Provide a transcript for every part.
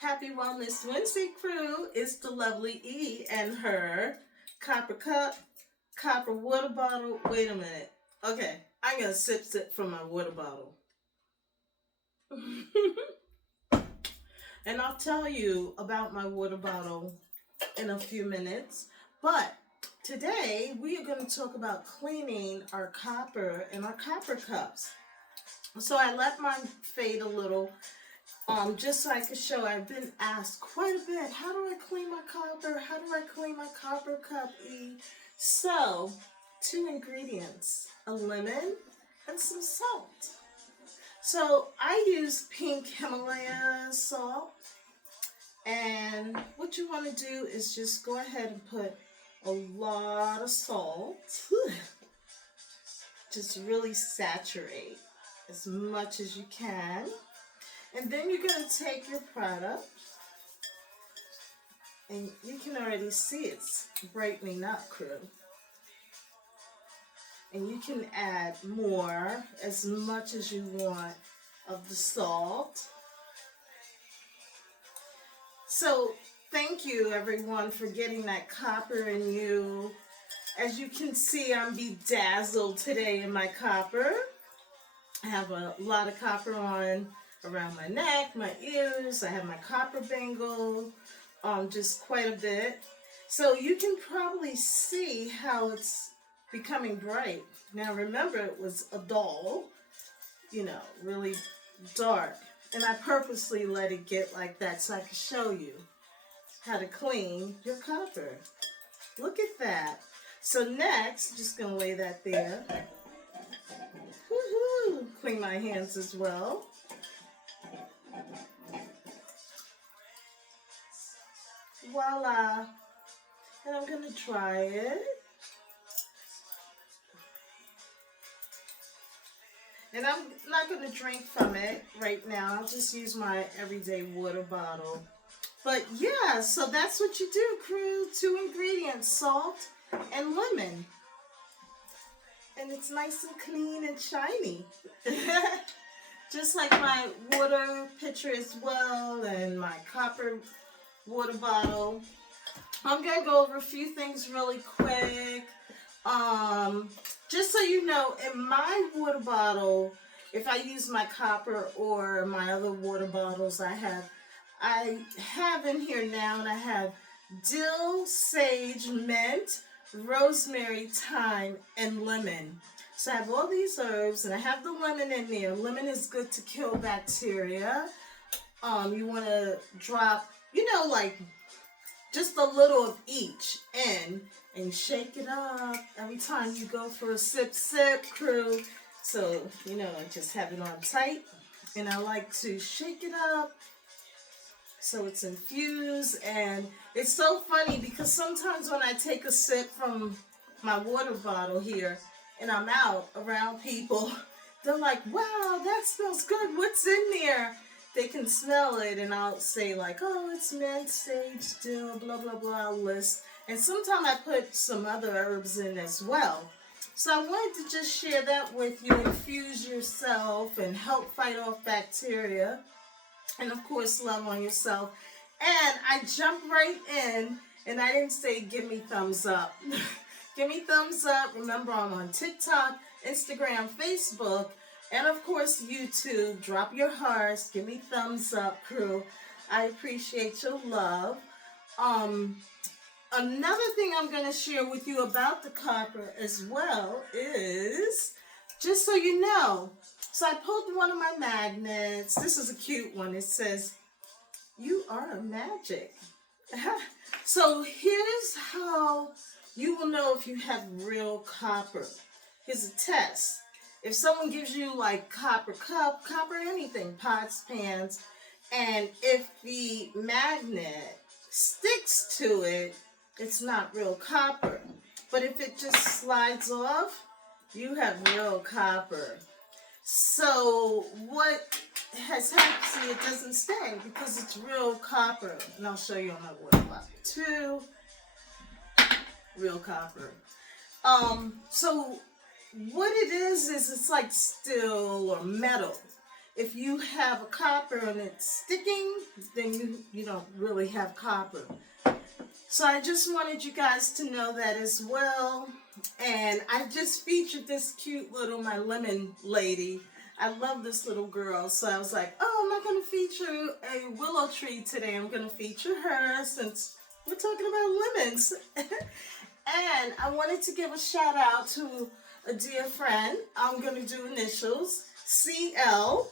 Happy Wellness Wednesday, crew. It's the lovely E and her copper cup, copper water bottle. Wait a minute. Okay, I'm going to sip from my water bottle. And I'll tell you about my water bottle in a few minutes. But today we are going to talk about cleaning our copper and our copper cups. So I let mine fade a little, just so I could show. I've been asked quite a bit, how do I clean my copper? How do I clean my copper cup, E? So, 2 ingredients, a lemon and some salt. So I use pink Himalaya salt, and what you want to do is just go ahead and put a lot of salt. Just really saturate as much as you can. And then you're going to take your product, and you can already see it's brightening up, crew. And you can add more, as much as you want, of the salt. So thank you, everyone, for getting that copper in you. As you can see, I'm bedazzled today in my copper. I have a lot of copper on around my neck, my ears. I have my copper bangle, just quite a bit. So you can probably see how it's becoming bright. Now remember, it was a dull, really dark. And I purposely let it get like that so I could show you how to clean your copper. Look at that. So next, just gonna lay that there. Woohoo! Clean my hands as well. Voila. And I'm gonna try it. And I'm not going to drink from it right now. I'll just use my everyday water bottle. But yeah, so that's what you do, crew. 2 ingredients, salt and lemon. And it's nice and clean and shiny. Just like my water pitcher as well, and my copper water bottle. I'm going to go over a few things really quick. Just so you know, in my water bottle, if I use my copper or my other water bottles I have in here now, and I have dill, sage, mint, rosemary, thyme, and lemon. So I have all these herbs, and I have the lemon in there. Lemon is good to kill bacteria. You want to drop, like just a little of each in, and shake it up every time you go for a sip, crew. So, I just have it on tight, and I like to shake it up so it's infused. And it's so funny because sometimes when I take a sip from my water bottle here and I'm out around people, they're like, wow, that smells good. What's in there? They can smell it, and I'll say like, oh, it's mint, sage, dill, blah, blah, blah, list. And sometimes I put some other herbs in as well. So I wanted to just share that with you, infuse yourself and help fight off bacteria. And of course, love on yourself. And I jumped right in, and I didn't say give me thumbs up. Give me thumbs up. Remember, I'm on TikTok, Instagram, Facebook, and of course, YouTube. Drop your hearts. Give me thumbs up, crew. I appreciate your love. Another thing I'm going to share with you about the copper as well is, just so you know, so I pulled one of my magnets. This is a cute one. It says, "You are a magic." So here's how you will know if you have real copper. Here's a test. If someone gives you like copper cup, copper anything, pots, pans, and if the magnet sticks to it, it's not real copper. But if it just slides off, you have real copper. So what has happened, see, it doesn't stay because it's real copper. And I'll show you on my water bottle too. Real copper. So what it is it's like steel or metal. if you have a copper and it's sticking, then you don't really have copper. So I just wanted you guys to know that as well. And I just featured this cute little, my lemon lady. I love this little girl. So I was like, oh, I'm not going to feature a willow tree today. I'm going to feature her since we're talking about lemons. And I wanted to give a shout out to a dear friend. I'm going to do initials, CL.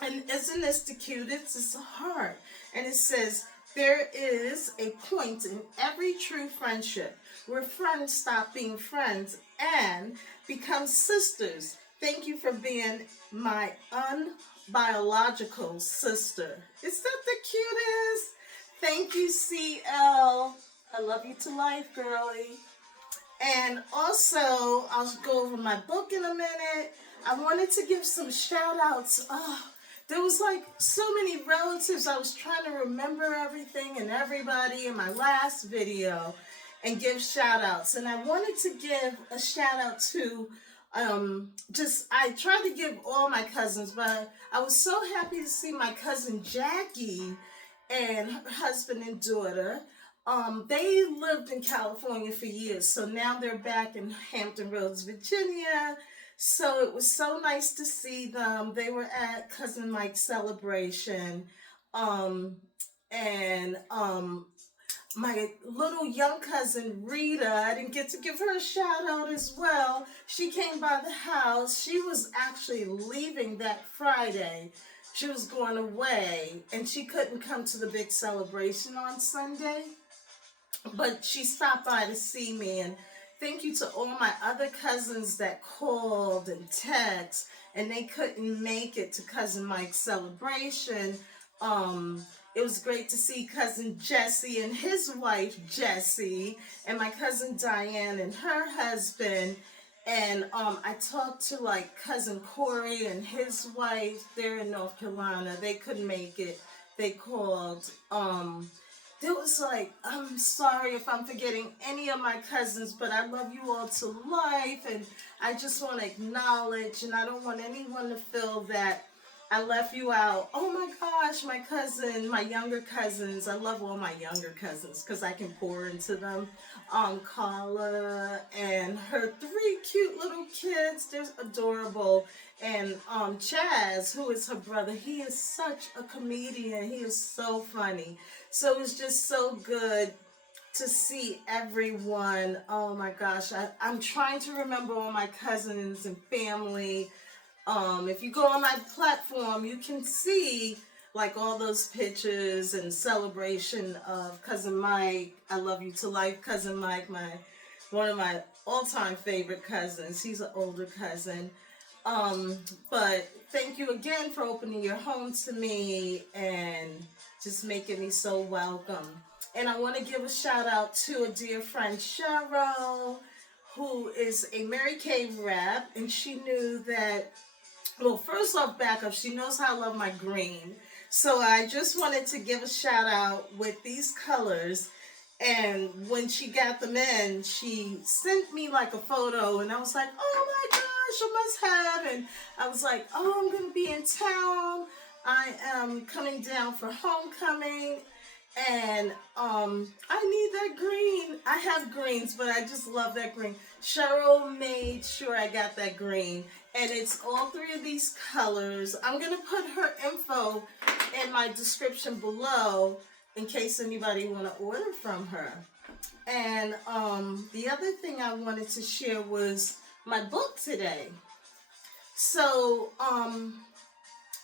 And isn't this the cutest? It's a heart. And it says, there is a point in every true friendship where friends stop being friends and become sisters. Thank you for being my unbiological sister. Is that the cutest? Thank you, CL. I love you to life, girlie. And also, I'll go over my book in a minute. I wanted to give some shout outs. Oh, there was like so many relatives. I was trying to remember everything and everybody in my last video and give shout outs. And I wanted to give a shout out to I tried to give all my cousins, but I was so happy to see my cousin Jackie and her husband and daughter. They lived in California for years, so now they're back in Hampton Roads, Virginia. So it was so nice to see them. They were at Cousin Mike's celebration. My little young cousin Rita, I didn't get to give her a shout out as well. She came by the house. She was actually leaving that Friday. She was going away, and she couldn't come to the big celebration on Sunday. But she stopped by to see me, and thank you to all my other cousins that called and texted, and they couldn't make it to Cousin Mike's celebration. It was great to see Cousin Jesse and his wife Jessie, and my cousin Diane and her husband. And I talked to like Cousin Corey and his wife. They're in North Carolina. They couldn't make it. They called. There was like, I'm sorry if I'm forgetting any of my cousins, but I love you all to life, and I just want to acknowledge, and I don't want anyone to feel that I left you out. Oh my gosh, my cousin, my younger cousins, I love all my younger cousins because I can pour into them. Carla and her 3 cute little kids, they're adorable. And Chaz, who is her brother, he is such a comedian. He is so funny. So it's just so good to see everyone. Oh my gosh, I'm trying to remember all my cousins and family. If you go on my platform, you can see like all those pictures and celebration of Cousin Mike. I love you to life, Cousin Mike, one of my all-time favorite cousins. He's an older cousin. But thank you again for opening your home to me and just making me so welcome. And I want to give a shout out to a dear friend, Cheryl, who is a Mary Kay rep, and she knew that, well, first off, back up, she knows how I love my green. So I just wanted to give a shout out with these colors. And when she got them in, she sent me like a photo, and I was like, oh my gosh, I must have. And I was like, oh, I'm going to be in town. I am coming down for homecoming, and I need that green. I have greens, but I just love that green. Cheryl made sure I got that green, and it's all 3 of these colors. I'm going to put her info in my description below in case anybody want to order from her. And the other thing I wanted to share was my book today. So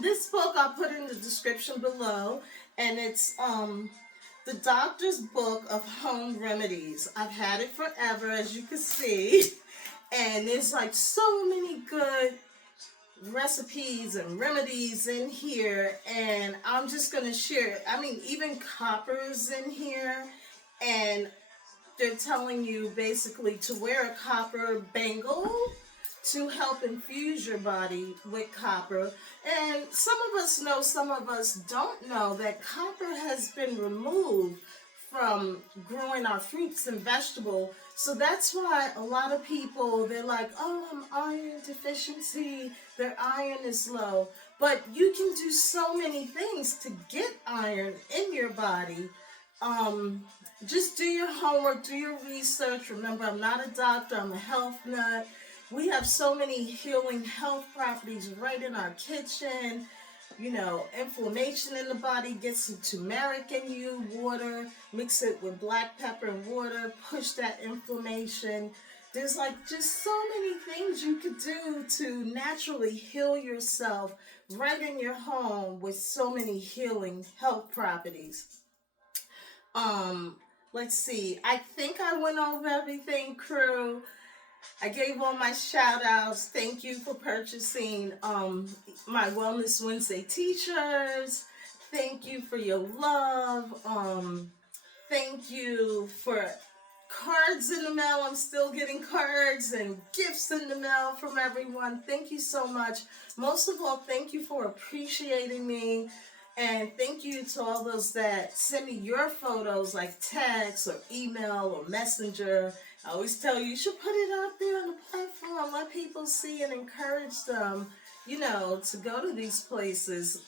this book I'll put in the description below, and it's the Doctor's Book of Home Remedies. I've had it forever, as you can see, and there's like so many good recipes and remedies in here, and I'm just going to share. I mean, even copper's in here, and they're telling you basically to wear a copper bangle to help infuse your body with copper. And some of us know, some of us don't know that copper has been removed from growing our fruits and vegetables. So that's why a lot of people, they're like, oh, I'm iron deficiency, their iron is low. But you can do so many things to get iron in your body. Um, just do your homework, do your research. Remember, I'm not a doctor, I'm a health nut. We have so many healing health properties right in our kitchen. You know, inflammation in the body, get some turmeric in you, water, mix it with black pepper and water, push that inflammation. There's like just so many things you could do to naturally heal yourself right in your home with so many healing health properties. Um, let's see. I think I went over everything, crew. I gave all my shout outs. Thank you for purchasing my Wellness Wednesday t-shirts. Thank you for your love. Thank you for cards in the mail. I'm still getting cards and gifts in the mail from everyone. Thank you so much. Most of all, thank you for appreciating me. And thank you to all those that send me your photos, like text or email or messenger. I always tell you should put it out there on the platform. Let people see and encourage them, you know, to go to these places.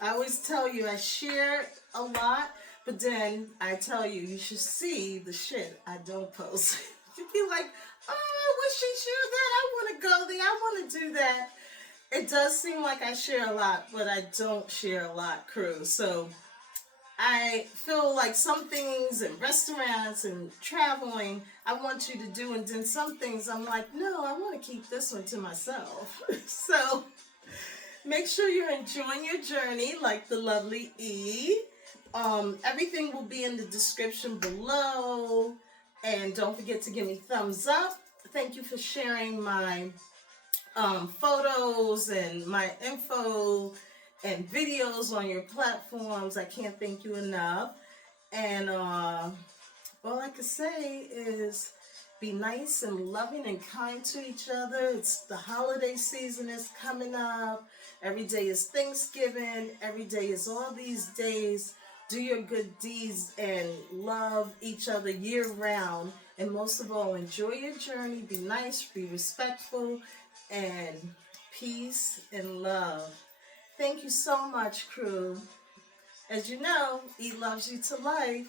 I always tell you I share a lot, but then I tell you, you should see the shit I don't post. You'd be like, oh, I wish she shared that. I want to go there. I want to do that. It does seem like I share a lot, but I don't share a lot, crew. So I feel like some things in restaurants and traveling, I want you to do. And then some things I'm like, no, I want to keep this one to myself. So make sure you're enjoying your journey like the lovely E. Everything will be in the description below. And don't forget to give me thumbs up. Thank you for sharing my photos and my info and videos on your platforms. I can't thank you enough. And all I can say is be nice and loving and kind to each other. It's the holiday season is coming up. Every day is Thanksgiving. Every day is all these days. Do your good deeds and love each other year round. And most of all, enjoy your journey. Be nice, be respectful, and peace and love. Thank you so much, crew. As you know, E loves you to life.